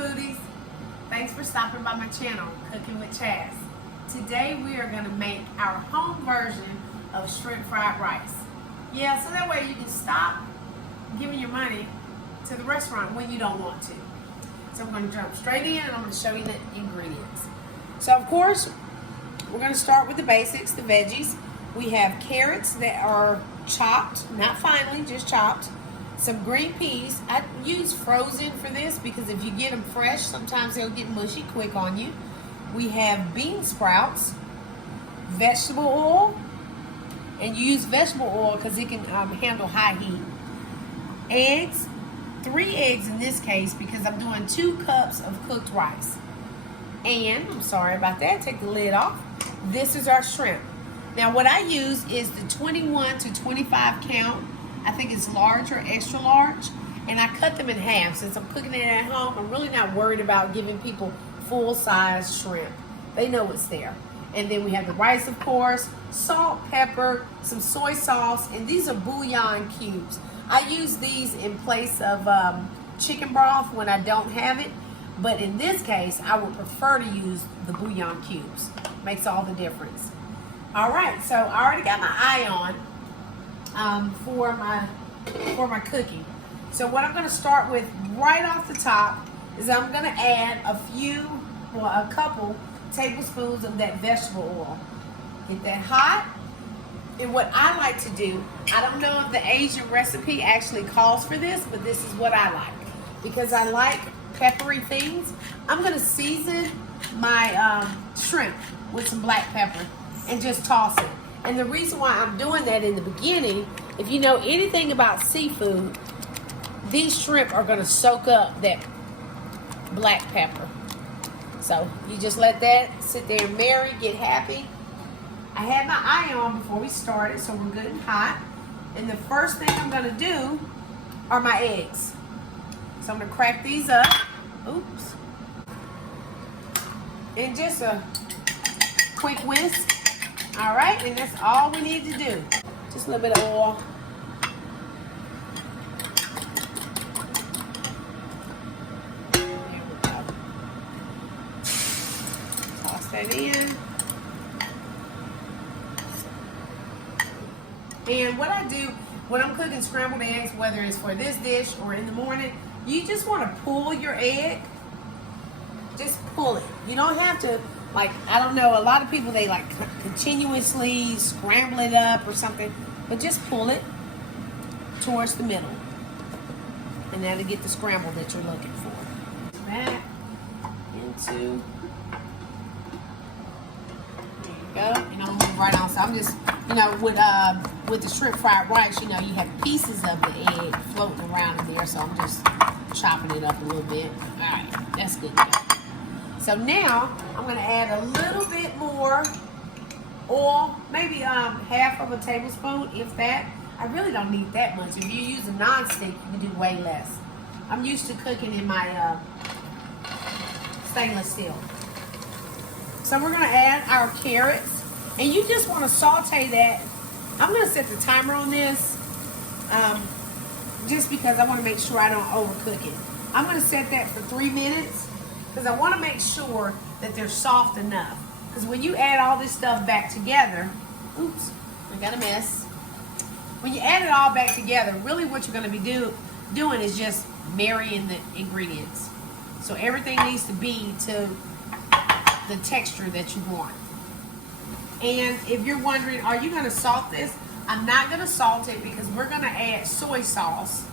foodies, thanks for stopping by my channel, Cooking with Chaz. Today we are going to make our home version of shrimp fried rice. Yeah, so that way you can stop giving your money to the restaurant when you don't want to. So I'm going to jump straight in and I'm going to show you the ingredients. So of course, we're going to start with the basics, the veggies. We have carrots that are chopped, not finely, just chopped. Some green peas. I use frozen for this because if you get them fresh, sometimes they'll get mushy quick on you. We have bean sprouts, vegetable oil, and you use vegetable oil because it can handle high heat. Eggs, 3 eggs in this case because I'm doing 2 cups of cooked rice. And, I'm sorry about that, take the lid off. This is our shrimp. Now what I use is the 21 to 25 count. I think it's large or extra large, and I cut them in half. Since I'm cooking it at home, I'm really not worried about giving people full-size shrimp. They know it's there. And then we have the rice, of course, salt, pepper, some soy sauce, and these are bouillon cubes. I use these in place of chicken broth when I don't have it, but in this case, I would prefer to use the bouillon cubes. Makes all the difference. All right, so I already got my eye on for my cooking. So what I'm going to start with right off the top is I'm going to add a couple tablespoons of that vegetable oil. Get that hot. And what I like to do, I don't know if the Asian recipe actually calls for this, but this is what I like. Because I like peppery things, I'm going to season my shrimp with some black pepper and just toss it. And the reason why I'm doing that in the beginning, if you know anything about seafood, these shrimp are going to soak up that black pepper. So you just let that sit there and marry, get happy. I had my eye on before we started, so we're good and hot. And the first thing I'm going to do are my eggs. So I'm going to crack these up. Oops. And just a quick whisk. All right, and that's all we need to do. Just a little bit of oil. There we go. Toss that in. And what I do when I'm cooking scrambled eggs, whether it's for this dish or in the morning, you just want to pull your egg. Just pull it. You don't have to, like, I don't know, a lot of people, they like continuously scramble it up or something, but just pull it towards the middle. And that'll get the scramble that you're looking for. Back into, there you go, and I'm moving right on. So I'm just, you know, with the shrimp fried rice, you know, you have pieces of the egg floating around in there, so I'm just chopping it up a little bit. All right, that's good to go. So now I'm going to add a little bit more oil, maybe half of a tablespoon, if that. I really don't need that much. If you use a non-stick, you can do way less. I'm used to cooking in my stainless steel. So we're going to add our carrots, and you just want to saute that. I'm going to set the timer on this just because I want to make sure I don't overcook it. I'm going to set that for 3 minutes. Because I want to make sure that they're soft enough. Because when you add all this stuff back together, oops, I got a mess. When you add it all back together, really what you're going to be doing is just marrying the ingredients. So everything needs to be to the texture that you want. And if you're wondering, are you going to salt this? I'm not going to salt it because we're going to add soy sauce.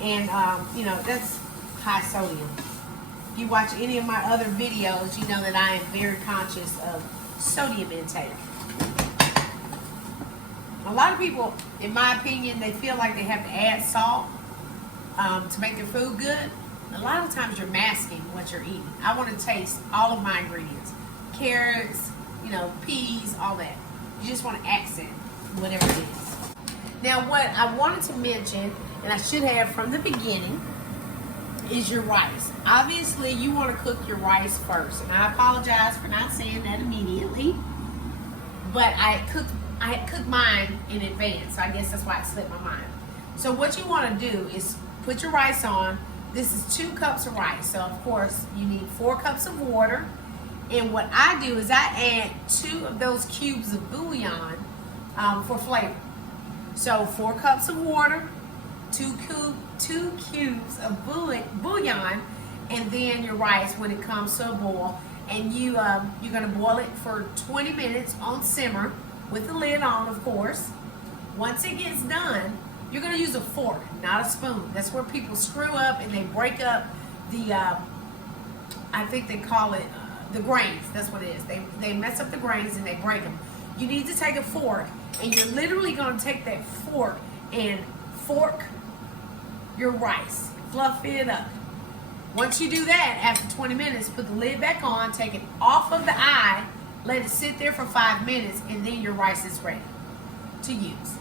And, you know, that's high sodium. If you watch any of my other videos, you know that I am very conscious of sodium intake. A lot of people, in my opinion, they feel like they have to add salt to make their food good. A lot of times you're masking what you're eating. I want to taste all of my ingredients. Carrots, you know, peas, all that. You just want to accent whatever it is. Now what I wanted to mention, and I should have from the beginning, is your rice. Obviously, you want to cook your rice first, and I apologize for not saying that immediately, but I had cooked mine in advance, so I guess that's why it slipped my mind. So what you want to do is put your rice on, This is 2 cups of rice. So of course you need 4 cups of water. And what I do is I add 2 of those cubes of bouillon for flavor. So 4 cups of water, 2 cubes of bouillon, and then your rice when it comes to a boil. And you're gonna boil it for 20 minutes on simmer with the lid on, of course. Once it gets done, you're gonna use a fork, not a spoon. That's where people screw up and they break up the, I think they call it the grains. That's what it is. They mess up the grains and they break them. You need to take a fork, and you're literally gonna take that fork and fork your rice, fluff it up. Once you do that, after 20 minutes, put the lid back on, take it off of the eye, let it sit there for 5 minutes, and then your rice is ready to use.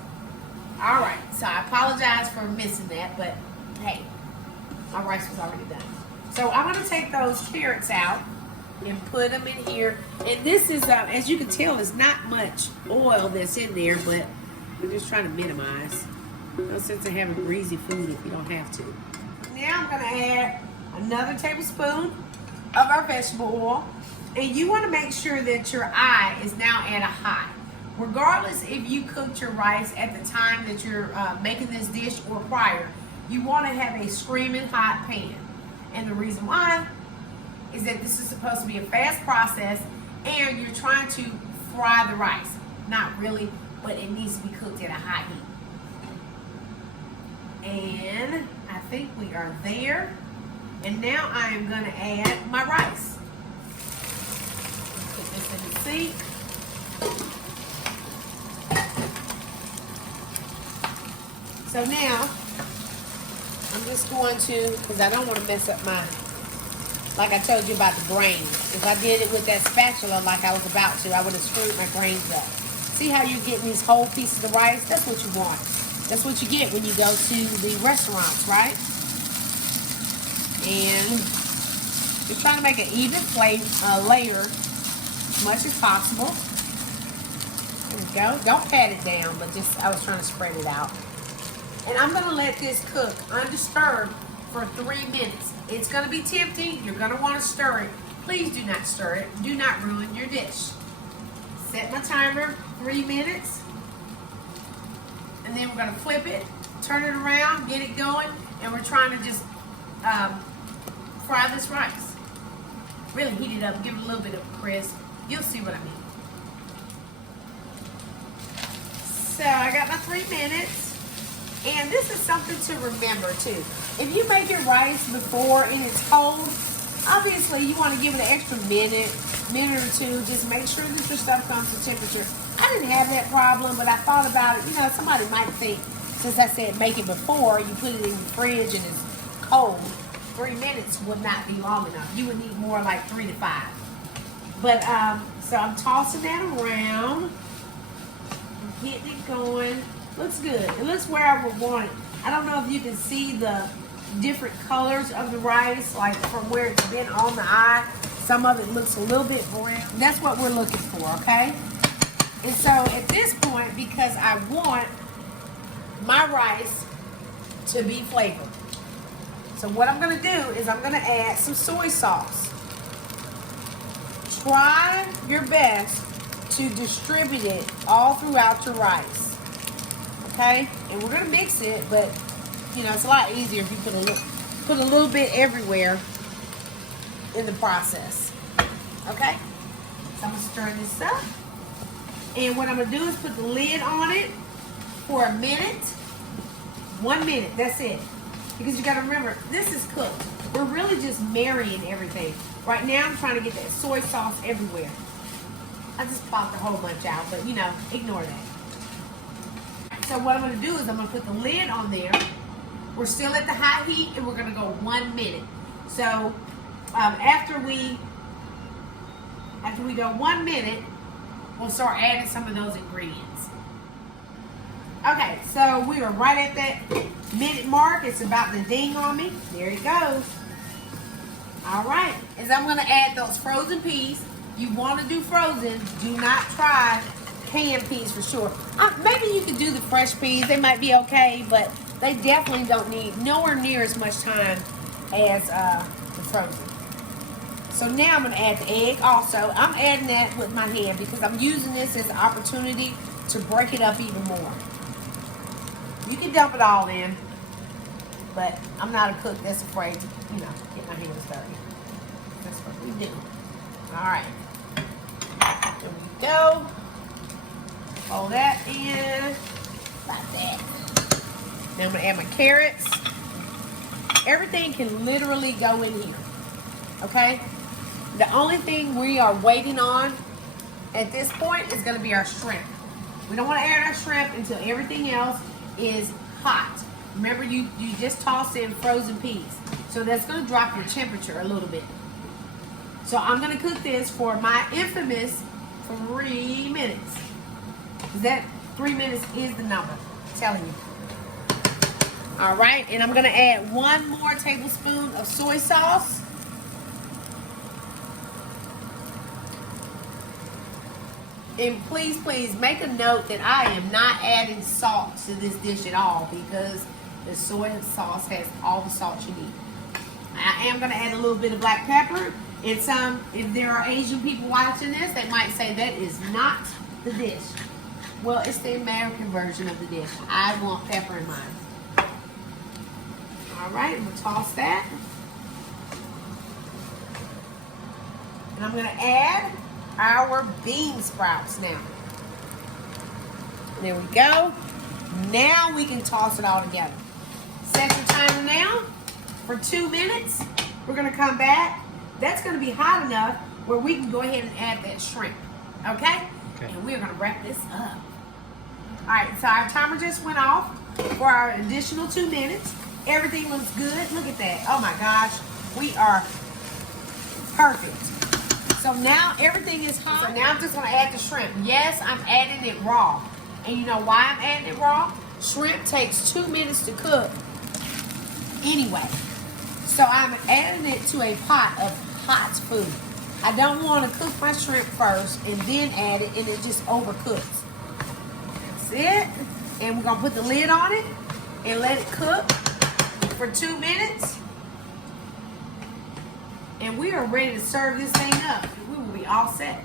All right, so I apologize for missing that, but hey, my rice was already done. So I'm gonna take those carrots out and put them in here. And this is, as you can tell, there's not much oil that's in there, but we're just trying to minimize. No sense in having greasy food if you don't have to. Now I'm gonna add another tablespoon of our vegetable oil. And you wanna make sure that your eye is now at a high. Regardless if you cooked your rice at the time that you're making this dish or prior, you wanna have a screaming hot pan. And the reason why is that this is supposed to be a fast process and you're trying to fry the rice. Not really, but it needs to be cooked at a high heat. And I think we are there. And now I am gonna add my rice. Put this in the sink. So now, I'm just going to, because I don't want to mess up my, like I told you about the grains. If I did it with that spatula like I was about to, I would have screwed my grains up. See how you're getting these whole pieces of rice? That's what you want. That's what you get when you go to the restaurants, right? And you're trying to make an even layer as much as possible. There we go. Don't pat it down, but just, I was trying to spread it out. And I'm going to let this cook undisturbed for 3 minutes. It's going to be tempting. You're going to want to stir it. Please do not stir it. Do not ruin your dish. Set my timer, 3 minutes. And then we're going to flip it, turn it around, get it going. And we're trying to just fry this rice. Really heat it up, give it a little bit of crisp. You'll see what I mean. So I got my 3 minutes. And this is something to remember too. If you make your rice before and it's cold, obviously you want to give it an extra minute or two. Just make sure that your stuff comes to temperature. I didn't have that problem, but I thought about it. You know, somebody might think, since I said make it before, you put it in the fridge and it's cold, 3 minutes would not be long enough. You would need more like 3 to 5. But, so I'm tossing that around. I'm getting it going. Looks good. It looks where I would want it. I don't know if you can see the different colors of the rice, like from where it's been on the eye. Some of it looks a little bit brown. That's what we're looking for, okay? And so at this point, because I want my rice to be flavored, so what I'm going to do is I'm going to add some soy sauce. Try your best to distribute it all throughout your rice. Okay, and we're gonna mix it, but you know it's a lot easier if you put a little bit everywhere in the process. Okay, so I'm gonna stir this up, and what I'm gonna do is put the lid on it for a minute. 1 minute, that's it. Because you gotta remember, this is cooked. We're really just marrying everything. Right now, I'm trying to get that soy sauce everywhere. I just popped a whole bunch out, but you know, ignore that. So what I'm going to do is I'm going to put the lid on there. We're still at the high heat and we're going to go 1 minute. So after we go 1 minute, we'll start adding some of those ingredients. Okay, so we are right at that minute mark. It's about to ding on me. There it goes. All right, as I'm going to add those frozen peas. You want to do frozen. Do not try canned peas for sure. Maybe you could do the fresh peas. They might be okay, but they definitely don't need nowhere near as much time as the frozen. So now I'm going to add the egg also. I'm adding that with my hand because I'm using this as an opportunity to break it up even more. You can dump it all in, but I'm not a cook that's afraid to, get my hands dirty. That's what we do. All right. There we go. Hold that in like that. Now I'm going to add my carrots. Everything can literally go in here. Okay? The only thing we are waiting on at this point is going to be our shrimp. We don't want to add our shrimp until everything else is hot. Remember, you just tossed in frozen peas. So that's going to drop your temperature a little bit. So I'm going to cook this for my infamous 3 minutes. That 3 minutes is the number. I'm telling you. All right, and I'm going to add 1 more tablespoon of soy sauce. And please, please make a note that I am not adding salt to this dish at all because the soy sauce has all the salt you need. I am going to add a little bit of black pepper. And if there are Asian people watching this, they might say that is not the dish. Well, it's the American version of the dish. I want pepper in mine. All right, I'm going to toss that. And I'm going to add our bean sprouts now. There we go. Now we can toss it all together. Set your timer now for 2 minutes. We're going to come back. That's going to be hot enough where we can go ahead and add that shrimp. Okay? And we're going to wrap this up. All right, so our timer just went off for our additional 2 minutes. Everything looks good. Look at that. Oh my gosh. We are perfect. So now everything is hot. So now I'm just going to add the shrimp. Yes, I'm adding it raw. And you know why I'm adding it raw? Shrimp takes 2 minutes to cook anyway. So I'm adding it to a pot of hot food. I don't want to cook my shrimp first and then add it and it just overcooks. That's it. And we're going to put the lid on it and let it cook for 2 minutes. And we are ready to serve this thing up. We will be all set.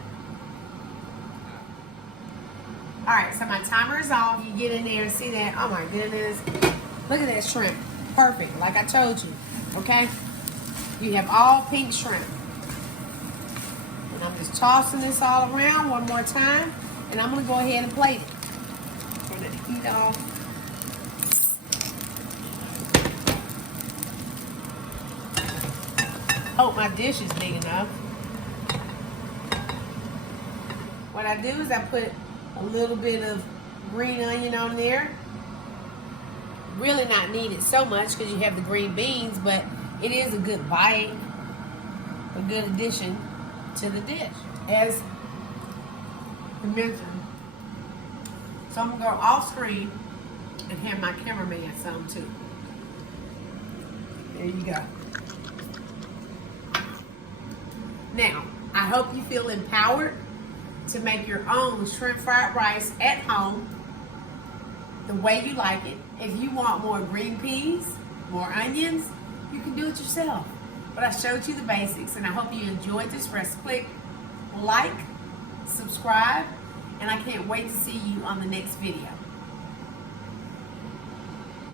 All right, so my timer is off. You get in there and see that. Oh my goodness. Look at that shrimp. Perfect, like I told you. Okay? You have all pink shrimp. And I'm just tossing this all around one more time. And I'm going to go ahead and plate it. Turn the heat off. Hope my dish is big enough. What I do is I put a little bit of green onion on there. Really not needed so much because you have the green beans, but it is a good bite, a good addition to the dish. As I mentioned, so I'm going to go off screen and have my cameraman some too. There you go. Now, I hope you feel empowered to make your own shrimp fried rice at home the way you like it. If you want more green peas, more onions, you can do it yourself. But I showed you the basics and I hope you enjoyed this recipe. Click like, subscribe, and I can't wait to see you on the next video.